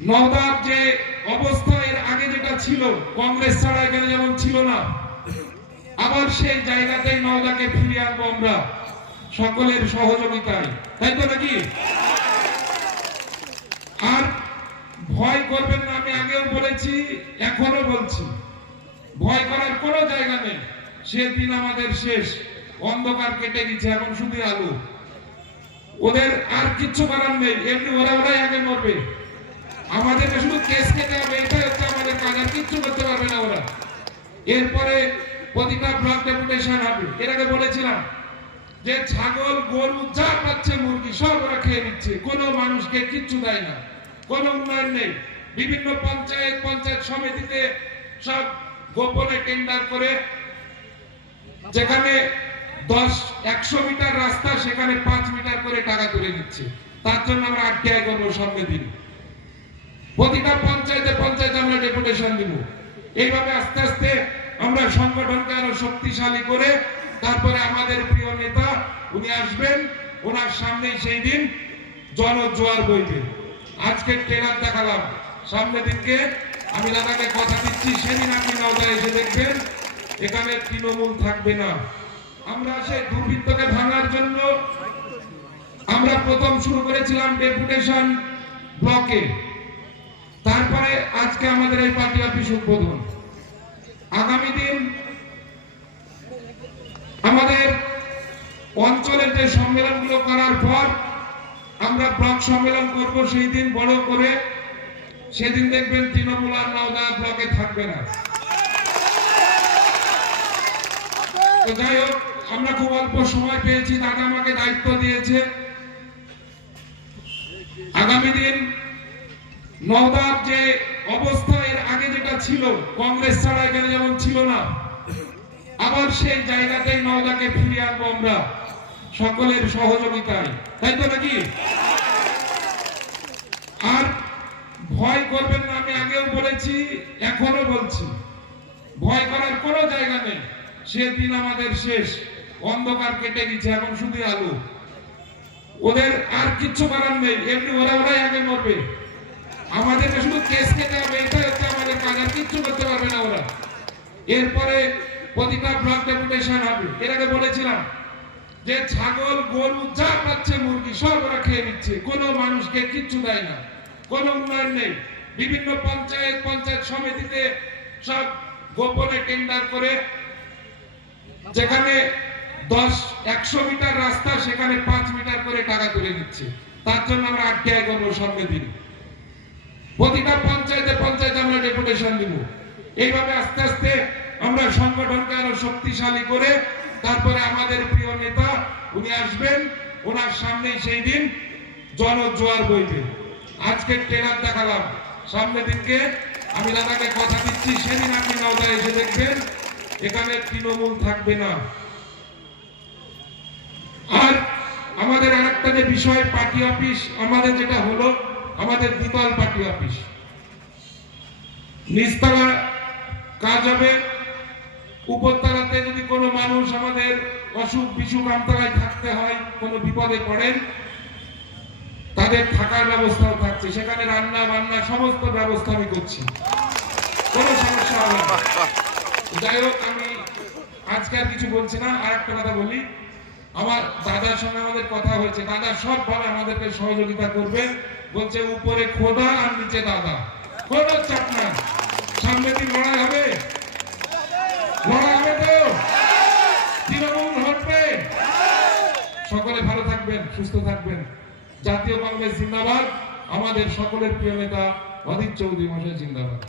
নওদার যে অবস্থা এর আগে যেটা ছিল, কংগ্রেস ছাড়া এখানে যেমন ছিল না, আবার সেই জায়গাতেই নওদাকে ফিরিয়ে আনব আমরা সকলের সহযোগিতায়। তাই তো নাকি? আর ভয় করবেন না, আমি আগেও বলেছি এখনও বলছি। ভয় করার কোনো জায়গা নেই। সেদিন আমাদের শেষ। অন্ধকার কেটে গেছে এখন শুধু আলু ওদের আর কিচ্ছু করার নেই। এমনি ওরা ওরাই আগে মরবে। আমাদেরকে শুধু কেস খেতে হবে, এটাই হচ্ছে আমাদের কাজ আর কিচ্ছু করতে পারবে না ওরা। এরপরে প্রতিটা ব্লক ডেপুটেশন হবে। এর আগে বলেছিলাম যে ছাগল, গরু যা পাচ্ছে মুরগি, সব ওরা খেয়ে নিচ্ছে। কোনো মানুষকে কিচ্ছু দেয় না। কোনো উন্নয়ন নেই। বিভিন্ন পঞ্চায়েত পঞ্চায়েত সমিতিতে সব গোপনে টেন্ডার করে যেখানে দশ, একশো মিটার রাস্তা, সেখানে পাঁচ মিটার করে টাকা তুলে নিচ্ছে। তার জন্য আমরা আটকে করব সামনে দিন। প্রতিটা পঞ্চায়েতে পঞ্চায়েতে আমরা ডেপুটেশন দিব। এইভাবে আস্তে আস্তে আমরা সংগঠনকে আরও শক্তিশালী করে তারপরে আমাদের প্রিয় নেতা, উনি আসবেন, ওনার সামনেই সেই দিন জনজোয়ার বইবে। আজকে ট্রেনার দেখালাম। সামনে দিনকে আমি দাদাকে কথা দিচ্ছি, সেদিন আপনি নওদায় এসে দেখবেন, এখানে তৃণমূল থাকবে না। আমরা সেই দুর্বৃত্তকে ভাঙার জন্য আমরা প্রথম শুরু করেছিলাম ডেপুটেশন ব্লকে। তারপরে আজকে আমাদের এই পার্টি অফিস উদ্বোধন। আগামী দিন আমাদের অঞ্চলের যে সম্মেলনগুলো করার পর আমরা ব্লক সম্মেলন করব সেই দিন বড় করে। সেদিন দেখবেন তৃণমূল আর নওদা ব্লকে থাকবে না। তো যাই হোক, আমরা খুব অল্প সময় পেয়েছি, দাদা আমাকে দায়িত্ব দিয়েছে। আগামী দিন নওদার যে অবস্থা এর আগে যেটা ছিল, কংগ্রেস ছাড়া এখানে যেমন ছিল না, আবার সেই জায়গাতেই নওদাকে ফিরিয়ে আনব আমরা সকলের সহযোগিতায়। তাই তো নাকি? আর ভয় করবেন না, আমি আগেও বলেছি এখনও বলছি। ভয় করার কোনো জায়গা নেই। সেদিন আমাদের শেষ। অন্ধকার কেটে গেছে এখন শুধু আলু। ওদের আর কিচ্ছু করার নেই। এমনি ওরা ওরাই আগে মরবে। আমাদেরকে শুধু কেস খেতে হবে এটাই হচ্ছে আমাদের কাজ, আর কিচ্ছু করতে পারবে না ওরা। এরপরে প্রতিটা ব্লক ডেপুটেশন হবে। এর আগে বলেছিলাম যে ছাগল, গরু যা পাচ্ছে মুরগি, সব ওরা খেয়ে নিচ্ছে। কোনো মানুষকে কিচ্ছু দেয় না। কোনো উন্নয়ন নেই। বিভিন্ন পঞ্চায়েত পঞ্চায়েত সমিতিতে সব গোপনে টেন্ডার করে যেখানে দশ, একশো মিটার রাস্তা, সেখানে পাঁচ মিটার করে টাকা তুলে নিচ্ছে। তার জন্য আমরা আটকে করব সামনে দিন প্রতিটা পঞ্চায়েতে পঞ্চায়েতে আমরা ডেপুটেশন দিব। এইভাবে আস্তে আস্তে আমরা সংগঠনকে আরও শক্তিশালী করে তারপরে আমাদের প্রিয় নেতা উনি আসবেন, ওনার সামনেই সেই দিন জনজোয়ার বইবে। আজকে ট্রেলার দেখালাম। সামনে দিনকে আমি দাদাকে কথা দিচ্ছি, সেদিন আপনি নওদায় এসে দেখবেন, এখানে তৃণমূল থাকবে না। আর আমাদের আরেকটা যে বিষয় পার্টি অফিস আমাদের যেটা হলো আমাদের দ্বিতল পার্টি অফিস। নিচতলা কাজ হবে। উপরতলাতে যদি কোনো মানুষ আমাদের অসুখ বিসুখ আমতলায় থাকতে হয়, কোনো বিপদে পড়েন, তাদের থাকার ব্যবস্থাও থাকছে। সেখানে রান্না বান্না সমস্ত ব্যবস্থা আমি করছি। কোনো সমস্যা হবে যাই হোক, আমি আজকে আর কিছু বলছি না। আর একটা কথা বলি। আমার দাদার সঙ্গে আমাদের কথা হয়েছে। দাদা সব ভাবে আমাদেরকে সহযোগিতা করবে। বলছে, উপরে খোদা আর নিচে দাদা। কোনো চাপ না সামনে দিন লড়াই হবে। লড়াই হবে তো? তৃণমূল হটবে সকলে ভালো থাকবেন, সুস্থ থাকবেন। জাতীয় কংগ্রেস জিন্দাবাদ। আমাদের সকলের প্রিয় নেতা অধীর চৌধুরী মশাই জিন্দাবাদ।